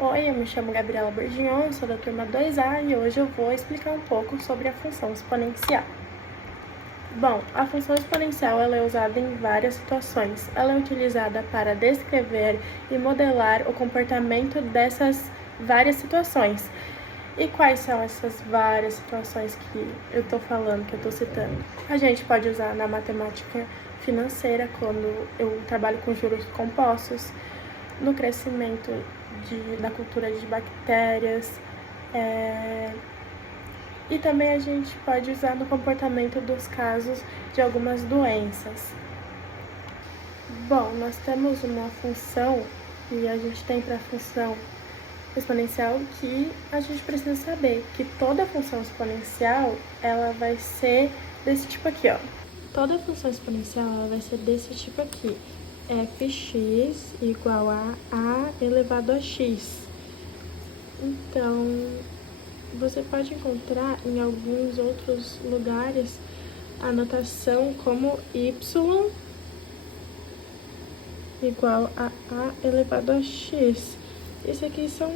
Oi, eu me chamo Gabriela Bourguignon, sou da turma 2A e hoje eu vou explicar um pouco sobre a função exponencial. Bom, a função exponencial ela é usada em várias situações. Ela é utilizada para descrever e modelar o comportamento dessas várias situações. E quais são essas várias situações que eu estou falando, que eu estou citando? A gente pode usar na matemática financeira, quando eu trabalho com juros compostos, no crescimento da cultura de bactérias, e também a gente pode usar no comportamento dos casos de algumas doenças. Bom, nós temos uma função e a gente tem para a função exponencial que a gente precisa saber que toda função exponencial ela vai ser desse tipo aqui, ó. Toda função exponencial ela vai ser desse tipo aqui. Fx igual a elevado a x. Então, você pode encontrar em alguns outros lugares a notação como y igual a elevado a x. Isso aqui são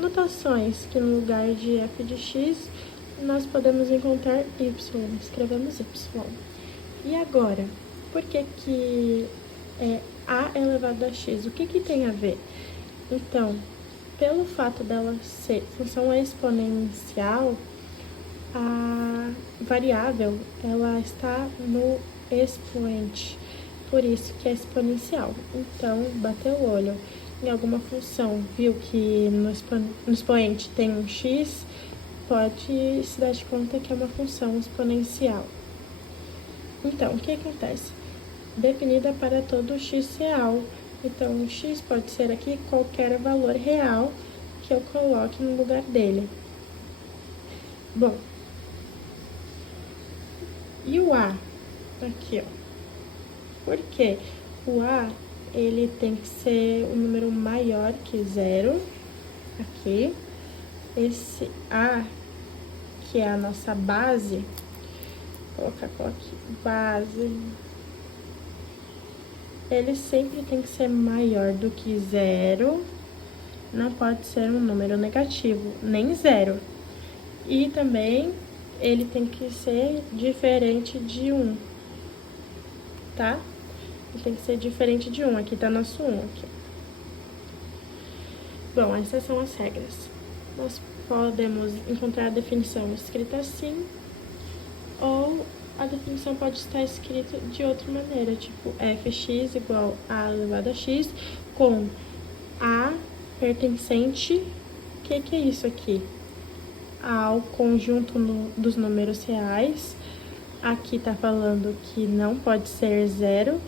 notações que no lugar de f de x nós podemos encontrar y, escrevemos y. E agora, por que é a elevado a x? O que tem a ver? Então, pelo fato dela ser função exponencial, a variável ela está no expoente, por isso que é exponencial. Então, bateu o olho em alguma função, viu que no expoente tem um x, pode se dar de conta que é uma função exponencial. Então, o que acontece? Definida para todo x real. Então, o x pode ser aqui qualquer valor real que eu coloque no lugar dele. Bom, e o a? Aqui, ó. Por quê? O a, ele tem que ser um número maior que 0. Aqui. Esse a, que é a nossa base, vou colocar aqui, base, ele sempre tem que ser maior do que 0, não pode ser um número negativo, nem 0. E também ele tem que ser diferente de 1, tá? Ele tem que ser diferente de 1, aqui tá nosso 1 aqui. Bom, essas são as regras. Nós podemos encontrar a definição escrita assim, ou a definição pode estar escrita de outra maneira, tipo fx igual a elevado a x, com a pertencente, o que é isso aqui? Ao conjunto dos números reais. Aqui tá falando que não pode ser 0,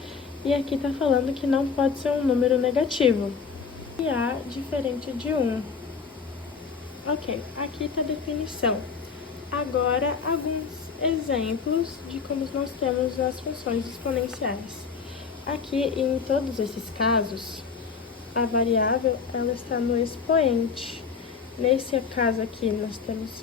e aqui tá falando que não pode ser um número negativo. E a diferente de 1. Ok, aqui tá a definição. Agora, alguns exemplos de como nós temos as funções exponenciais. Aqui, em todos esses casos, a variável ela está no expoente. Nesse caso aqui, nós temos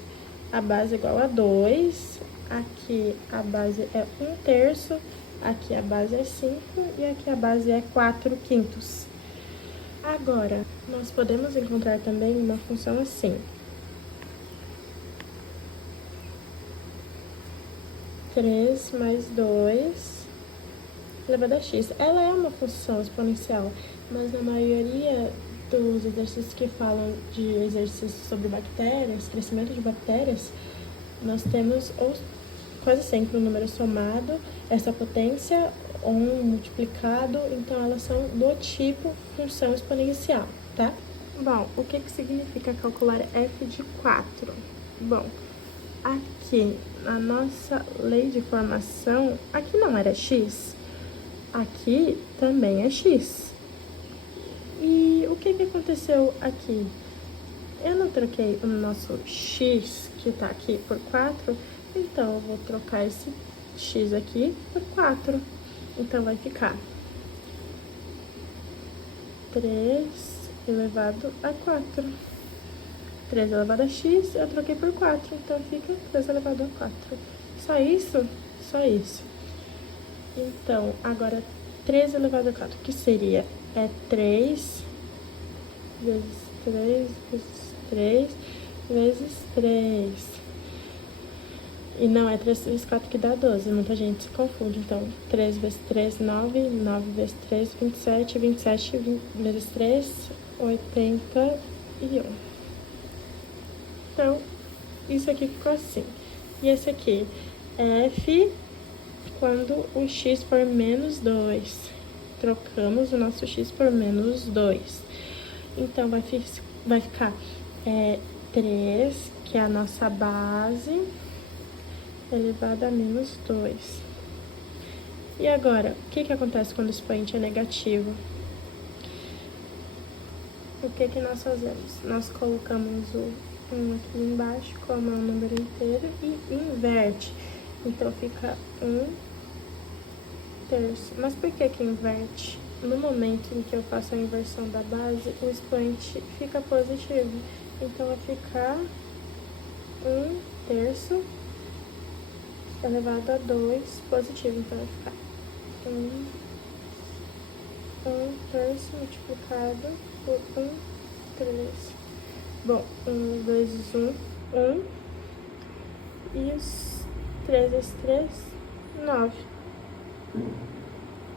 a base igual a 2, aqui a base é 1/3, aqui a base é 5 e aqui a base é 4/5. Agora, nós podemos encontrar também uma função assim. 3 mais 2 elevado a x. Ela é uma função exponencial, mas na maioria dos exercícios que falam de exercícios sobre bactérias, crescimento de bactérias, nós temos quase sempre um número somado, essa potência, ou um multiplicado, então elas são do tipo função exponencial, tá? Bom, o que significa calcular f de 4? Bom, aqui, na nossa lei de formação, aqui não era x, aqui também é x. E o que aconteceu aqui? Eu não troquei o nosso x, que tá aqui, por 4, então eu vou trocar esse x aqui por 4. Então, vai ficar 3 elevado a 4. 3 elevado a x, eu troquei por 4, então fica 3 elevado a 4. Só isso? Só isso. Então, agora 3 elevado a 4, que seria? É 3 vezes 3, vezes 3, vezes 3. E não é 3 vezes 4 que dá 12, muita gente se confunde. Então, 3 vezes 3, 9, 9 vezes 3, 27, 27 vezes 3, 81. Então, isso aqui ficou assim. E esse aqui é F quando o x for menos 2. Trocamos o nosso x por menos 2. Então, vai ficar 3, que é a nossa base, elevado a menos 2. E agora, o que acontece quando o expoente é negativo? O que nós fazemos? Nós colocamos o 1 aqui embaixo, como é um número inteiro, e inverte. Então, fica 1 terço. Mas por que inverte? No momento em que eu faço a inversão da base, o expoente fica positivo. Então, vai ficar 1 terço elevado a 2 positivo. Então, vai ficar 1 terço multiplicado por 1 terço. Bom, 1 vezes 1, 1. E os 3 vezes 3, 9.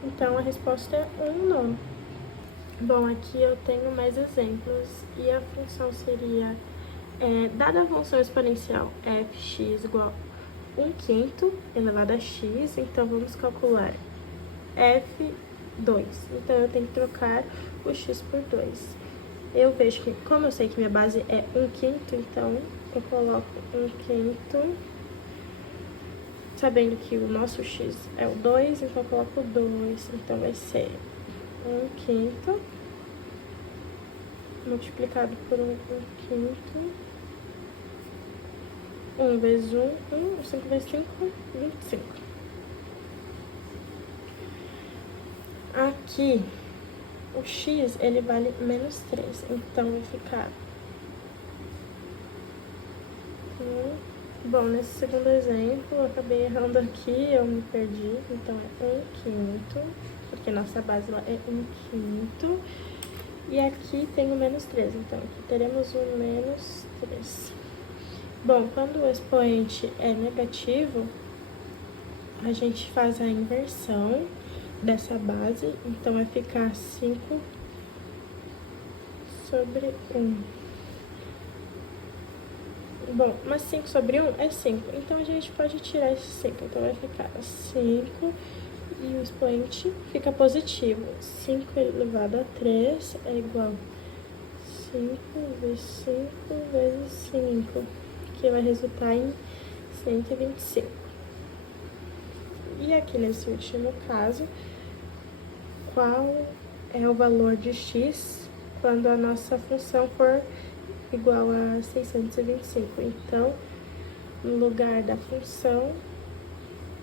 Então, a resposta é 1 nono. Bom, aqui eu tenho mais exemplos. E a função seria, dada a função exponencial fx igual a 1/5 elevado a x, então vamos calcular f2. Então, eu tenho que trocar o x por 2. Eu vejo que, como eu sei que minha base é 1/5, então eu coloco 1/5, sabendo que o nosso x é o 2, então eu coloco 2. Então, vai ser 1/5 multiplicado por 1/5. 1 vezes 1, 1. 5 vezes 5, 25. Aqui, o x, ele vale menos 3. Então, vai ficar... Bom, nesse segundo exemplo, eu acabei errando aqui, eu me perdi. Então, é 1/5, porque nossa base lá é 1/5. E aqui tem o menos 3, então aqui teremos um menos 3. Bom, quando o expoente é negativo, a gente faz a inversão dessa base, então vai ficar 5 sobre 1. Bom, mas 5 sobre 1 é 5, então a gente pode tirar esse 5, então vai ficar 5 e o expoente fica positivo. 5 elevado a 3 é igual a 5 vezes 5 vezes 5, que vai resultar em 125. E aqui nesse último caso, qual é o valor de x quando a nossa função for igual a 625? Então, no lugar da função,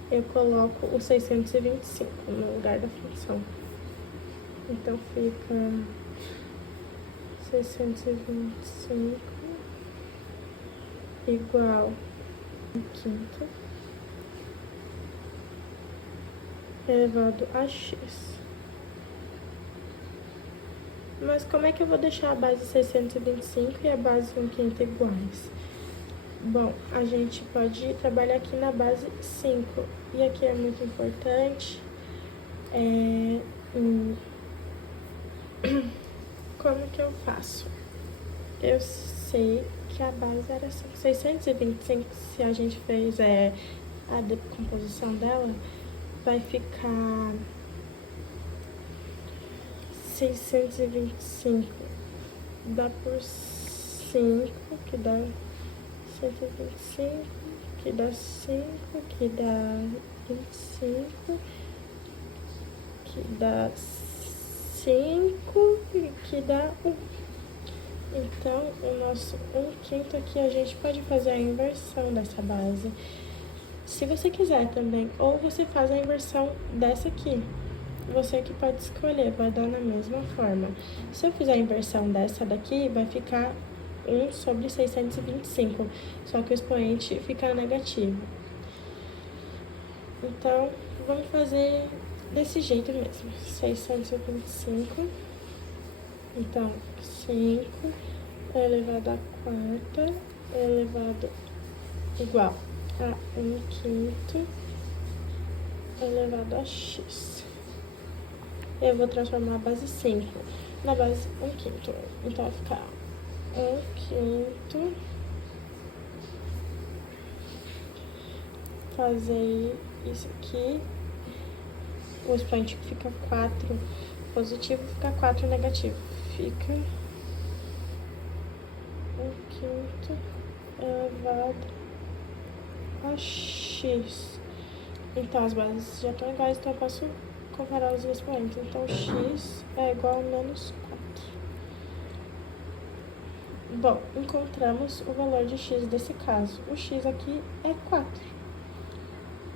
eu coloco o 625 no lugar da função. Então, fica 625 igual a 1/5 elevado a x. Mas como é que eu vou deixar a base 625 e a base 1/5 iguais? Bom, a gente pode trabalhar aqui na base 5. E aqui é muito importante. Como que eu faço? Eu sei que a base era 625. Se a gente fez a decomposição dela, vai ficar 625 dá por 5, que dá 125, que dá 5, que dá 25, que dá 5 e que dá 1. Então, o nosso 1/5 aqui, a gente pode fazer a inversão dessa base. Se você quiser também, ou você faz a inversão dessa aqui. Você que pode escolher, vai dar na mesma forma. Se eu fizer a inversão dessa daqui, vai ficar 1 sobre 625, só que o expoente fica negativo. Então, vamos fazer desse jeito mesmo. 625 Então, 5 elevado a quarta elevado igual a 1/5 elevado a x. Eu vou transformar a base 5 na base 1/5. Então, vai ficar 1/5. Fazer isso aqui. O expoente fica 4 positivo, fica 4 negativo. Fica 1/5 elevado a x. Então, as bases já estão iguais, então eu posso comparar os expoentes. Então, x é igual a menos 4. Bom, encontramos o valor de x desse caso. O x aqui é 4.